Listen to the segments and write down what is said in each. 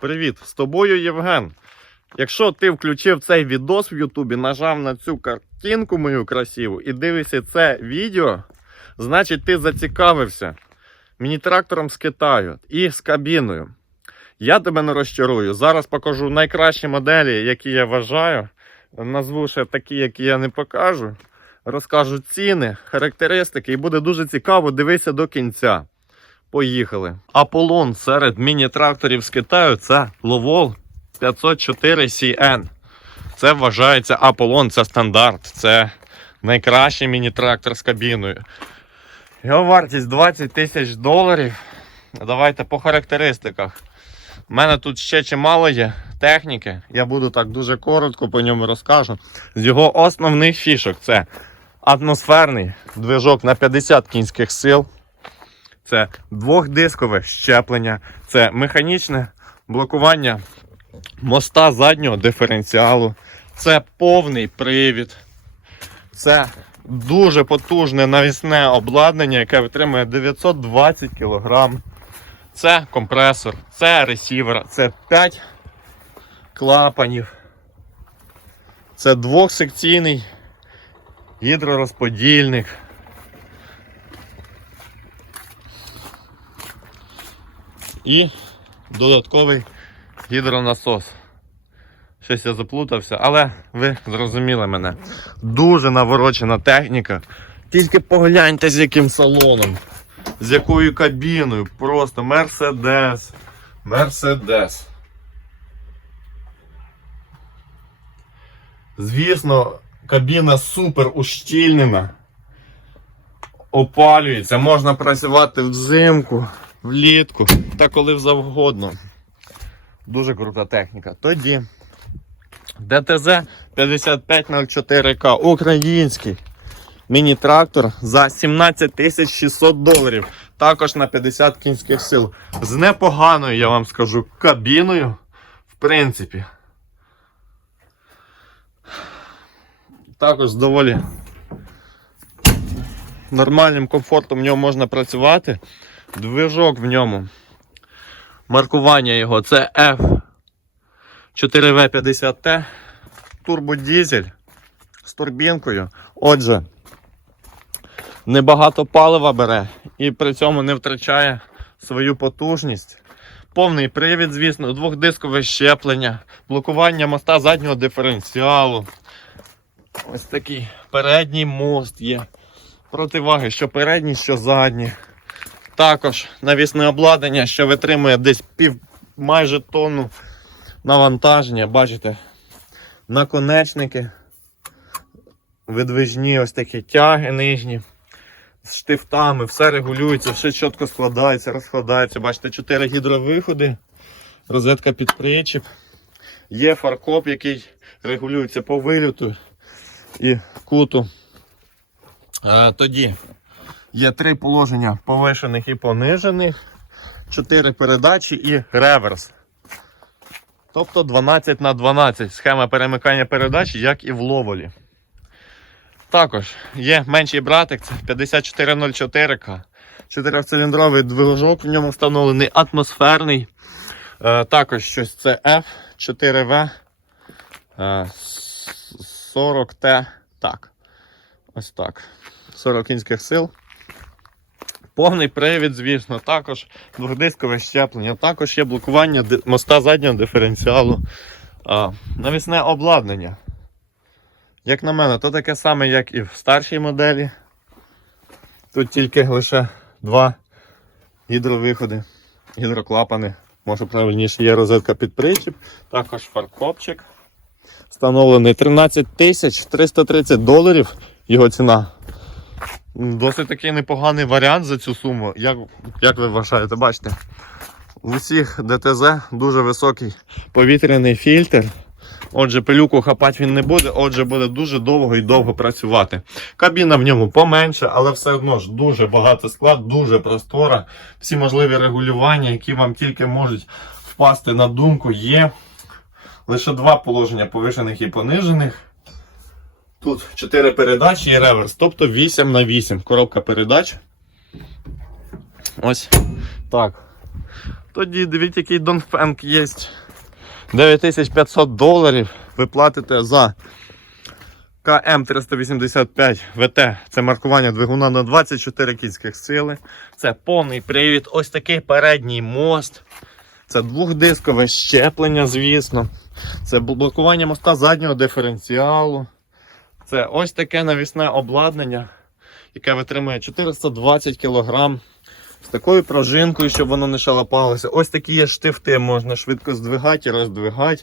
Привіт! З тобою Євген. Якщо ти включив цей відос в Ютубі, нажав на цю картинку мою красиву і дивишся це відео, значить ти зацікавився міні-трактором з Китаю і з кабіною. Я тебе не розчарую. Зараз покажу найкращі моделі, які я вважаю. Назву ще такі, які я не покажу. Розкажу ціни, характеристики, і буде дуже цікаво. Дивися до кінця. Поїхали. Аполлон серед міні-тракторів з Китаю це Ловол 504 CN. Це вважається Аполлон, це стандарт. Це найкращий міні-трактор з кабіною. Його вартість 20 тисяч доларів. Давайте по характеристиках. У мене тут ще чимало є техніки. Я буду так дуже коротко по ньому розкажу. З його основних фішок це атмосферний движок на 50 кінських сил. Це двохдискове щеплення, це механічне блокування моста заднього диференціалу, це повний привід, це дуже потужне навісне обладнання, яке витримує 920 кг. Це компресор, це ресівер, це 5 клапанів. Це двохсекційний гідророзподільник. І додатковий гідронасос. Щось я заплутався, але ви зрозуміли мене. Дуже наворочена техніка. Тільки погляньте з яким салоном, з якою кабіною. Просто Мерседес. Мерседес. Звісно, кабіна супер ущільнена. Опалюється, можна працювати взимку, влітку та коли завгодно. Дуже крута техніка. Тоді ДТЗ 5504К український міні-трактор за 17 600 доларів. Також на 50 кінських сил. З непоганою, я вам скажу, кабіною. В принципі. Також з доволі нормальним комфортом в ньому можна працювати. Движок в ньому. Маркування його це F4V50T. Турбодізель з турбінкою. Отже, небагато палива бере і при цьому не втрачає свою потужність. Повний привід, звісно, двохдискове щеплення, блокування моста заднього диференціалу. Ось такий передній мост є. Противаги, що передні, що задні. Також навісне обладнання, що витримує десь пів майже тонну навантаження. Бачите, наконечники, видвижні ось такі тяги нижні. З штифтами, все регулюється, все чітко складається, розкладається. Бачите, 4 гідровиходи, розетка під причіп. Є фаркоп, який регулюється по вильоту і куту. А, тоді є три положення повишених і понижених, 4 передачі і реверс. Тобто 12 на 12 схема перемикання передач, як і в ловолі. Також є менший братик, це 5404К. Чотирьохциліндровий движок в ньому встановлений атмосферний. Е, також щось це F4V е, 40T. Так. Ось так. 40 кінських сил. Повний привід, звісно, також двохдискове щеплення, також є блокування моста заднього диференціалу. А, навісне обладнання. Як на мене, то таке саме, як і в старшій моделі. Тут тільки лише два гідровиходи, гідроклапани. Може правильніше є розетка під причіп, також фаркопчик. Встановлений 13 330 доларів його ціна. Досить такий непоганий варіант за цю суму. Як, як ви вважаєте, бачите? В усіх ДТЗ дуже високий повітряний фільтр. Отже, пилюку хапати він не буде, отже, буде дуже довго і довго працювати. Кабіна в ньому поменше, але все одно ж дуже багато склад, дуже простора. Всі можливі регулювання, які вам тільки можуть впасти на думку, є. Лише два положення повишених і понижених. Тут 4 передачі і реверс, тобто 8 на 8. Коробка передач. Ось так. Тоді дивіться, який Донфенг є. 9500 доларів ви платите за КМ 385 ВТ. Це маркування двигуна на 24 кінських сили. Це повний привід. Ось такий передній мост. Це двохдискове щеплення, звісно. Це блокування моста заднього диференціалу. Це ось таке навісне обладнання, яке витримує 420 кг. З такою пружинкою, щоб воно не шалапалося. Ось такі є штифти, можна швидко здвигати і роздвигати.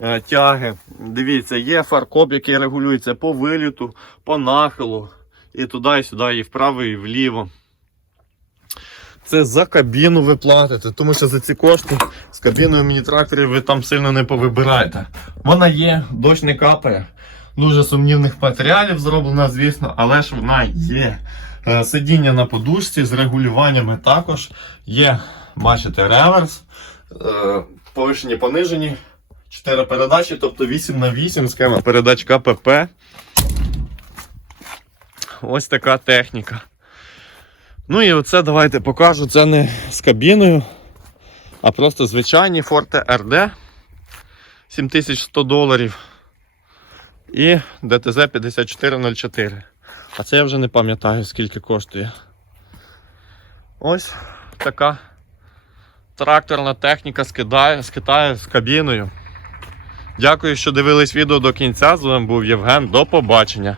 Е, Тяги. Дивіться, є фаркоп, який регулюється по виліту, по нахилу. І туди, і сюди, і вправо, і вліво. Це за кабіну ви платите, тому що за ці кошти з кабіною міні-тракторів ви там сильно не повибираєте. Вона є, дощ не капає. Дуже сумнівних матеріалів зроблена, звісно, але ж вона є. Е, Сидіння на подушці з регулюваннями також є, бачите, реверс, е, повишені, понижені, 4 передачі, тобто 8 на 8 схема передач КПП. Ось така техніка. Ну і оце давайте покажу. Це не з кабіною, а просто звичайні Forte RD 7100 доларів. І ДТЗ 5404. А це я вже не пам'ятаю, скільки коштує. Ось така тракторна техніка з Китаю, з Китаю з кабіною. Дякую, що дивились відео до кінця. З вами був Євген. До побачення.